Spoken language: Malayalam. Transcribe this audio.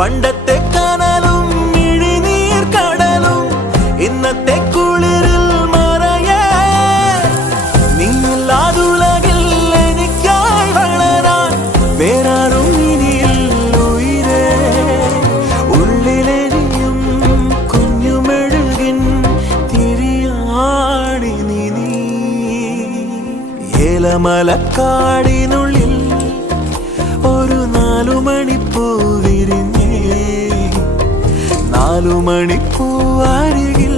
പണ്ടത്തെ കനലും ഇഴിനീർ കടലും ഇന്നത്തെ കുളിരിൽ മറയേ നീയില്ലാതുലകിൽ എനിക്കായി വളരാൻ വേറാരും ഇനിയില്ല ഉയിരേ ഉള്ളിലെരിയും കുഞ്ഞുമെഴുകിൻ തിരിയാണി നീ ഏലമലക്കാടിനുള്ളിൽ ഒരു 4 മണിപ്പൂ വിരിഞ്ഞേ 4 മണിപ്പൂ അരികിൽ